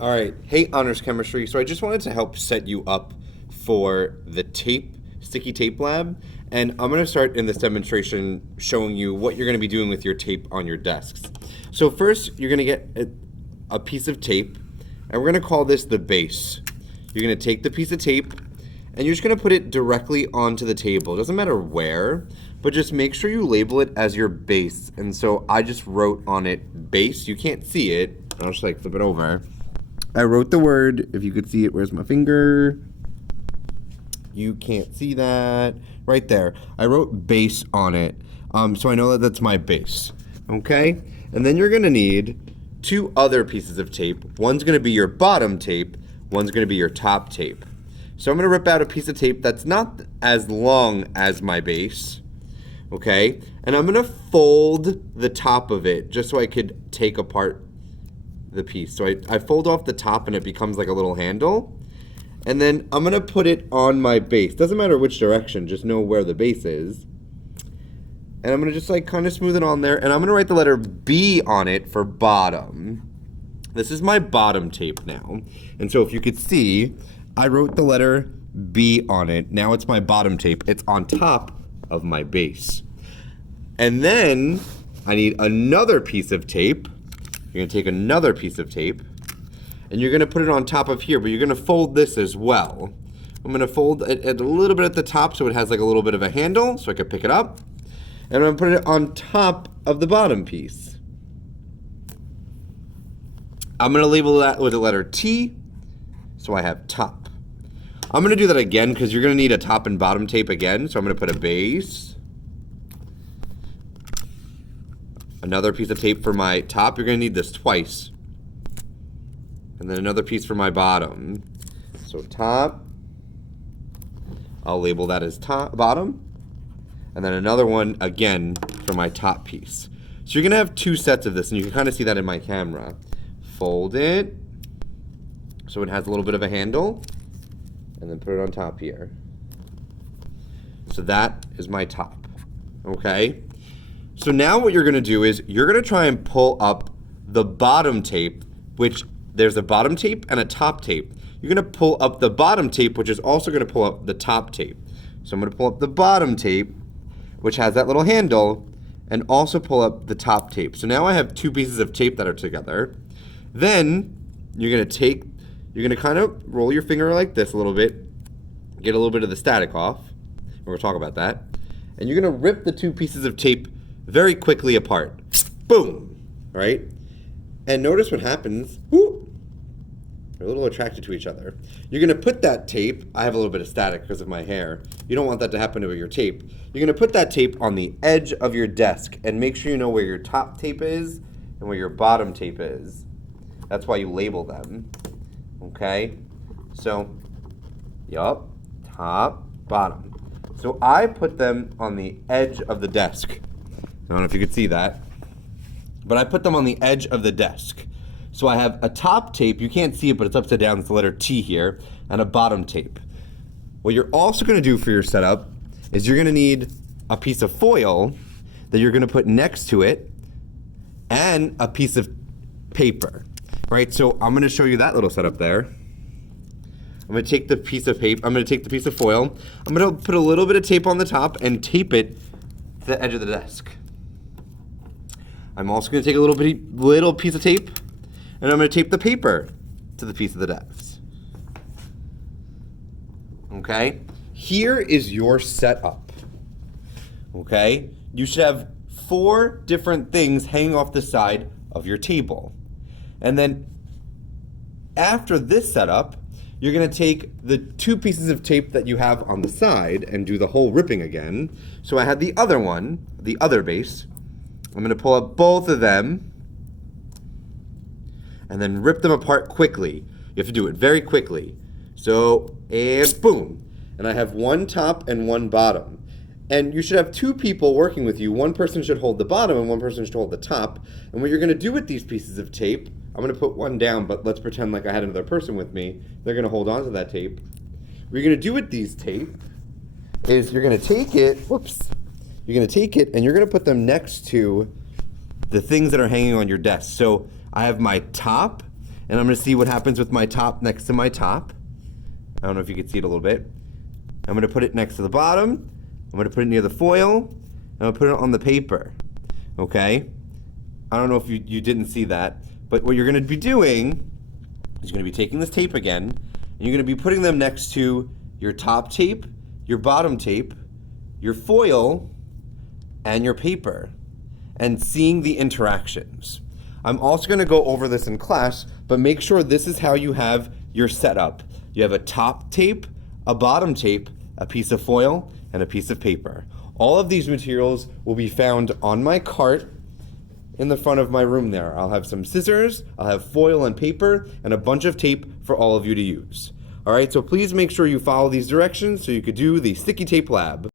All right. Hey, Honors Chemistry. So I just wanted to help set you up for the sticky tape lab. And I'm going to start in this demonstration showing you what you're going to be doing with your tape on your desks. So first, you're going to get a piece of tape, and we're going to call this the base. You're going to take the piece of tape, and you're just going to put it directly onto the table. It doesn't matter where, but just make sure you label it as your base. And so I just wrote on it base. You can't see it. I'll just flip it over. I wrote the word, if you could see it, where's my finger? You can't see that. Right there. I wrote base on it, so I know that that's my base, okay? And then you're gonna need two other pieces of tape. One's gonna be your bottom tape, one's gonna be your top tape. So I'm gonna rip out a piece of tape that's not as long as my base, okay? And I'm gonna fold the top of it just so I could take apart the piece. So I fold off the top and it becomes like a little handle. And then I'm gonna put it on my base. Doesn't matter which direction, just know where the base is. And I'm gonna just kind of smooth it on there. And I'm gonna write the letter B on it for bottom. This is my bottom tape now. And so if you could see, I wrote the letter B on it. Now it's my bottom tape. It's on top of my base. And then I need another piece of tape. You're gonna take another piece of tape and you're gonna put it on top of here, but you're gonna fold this as well. I'm gonna fold it a little bit at the top so it has like a little bit of a handle so I can pick it up. And I'm gonna put it on top of the bottom piece. I'm gonna label that with the letter T, so I have top. I'm gonna do that again because you're gonna need a top and bottom tape again, so I'm gonna put a base. Another piece of tape for my top. You're gonna need this twice. And then another piece for my bottom. So top, I'll label that as bottom. And then another one again for my top piece. So you're gonna have two sets of this, and you can kind of see that in my camera. Fold it so it has a little bit of a handle, and then put it on top here. So that is my top, okay? So now what you're gonna do is you're gonna try and pull up the bottom tape, which there's a bottom tape and a top tape. You're gonna pull up the bottom tape, which is also gonna pull up the top tape. So I'm gonna pull up the bottom tape, which has that little handle, and also pull up the top tape. So now I have two pieces of tape that are together. Then you're gonna kind of roll your finger like this a little bit, get a little bit of the static off. We're gonna talk about that. And you're gonna rip the two pieces of tape very quickly apart. Boom, right? And notice what happens. Woo, they're a little attracted to each other. You're gonna put that tape, I have a little bit of static because of my hair. You don't want that to happen to your tape. You're gonna put that tape on the edge of your desk and make sure you know where your top tape is and where your bottom tape is. That's why you label them, okay? So, yup, top, bottom. So I put them on the edge of the desk. I don't know if you could see that, but I put them on the edge of the desk. So I have a top tape, you can't see it, but it's upside down, it's the letter T here, and a bottom tape. What you're also gonna do for your setup is you're gonna need a piece of foil that you're gonna put next to it and a piece of paper, right? So I'm gonna show you that little setup there. I'm gonna take the piece of paper, I'm gonna take the piece of foil, I'm gonna put a little bit of tape on the top and tape it to the edge of the desk. I'm also going to take a little piece of tape, and I'm going to tape the paper to the piece of the desk. Okay? Here is your setup. Okay? You should have 4 different things hanging off the side of your table. And then after this setup, you're going to take the 2 pieces of tape that you have on the side and do the whole ripping again. So I had the other one, the other base. I'm gonna pull up both of them and then rip them apart quickly. You have to do it very quickly. So, and boom. And I have one top and one bottom. And you should have 2 people working with you. One person should hold the bottom and one person should hold the top. And what you're gonna do with these pieces of tape, I'm gonna put one down, but let's pretend like I had another person with me. They're gonna hold on to that tape. What you're gonna do with these tape is you're gonna take it, you're gonna take it and you're gonna put them next to the things that are hanging on your desk. So I have my top and I'm going to see what happens with my top next to my top. I don't know if you can see it a little bit. I'm going to put it next to the bottom. I'm going to put it near the foil. I'm going to put it on the paper. Okay? I don't know if you didn't see that, but what you're going to be doing is you're going to be taking this tape again, and you're going to be putting them next to your top tape, your bottom tape, your foil, and your paper, and seeing the interactions. I'm also going to go over this in class, but make sure this is how you have your setup. You have a top tape, a bottom tape, a piece of foil, and a piece of paper. All of these materials will be found on my cart in the front of my room there. I'll have some scissors, I'll have foil and paper, and a bunch of tape for all of you to use. All right, so please make sure you follow these directions so you could do the sticky tape lab.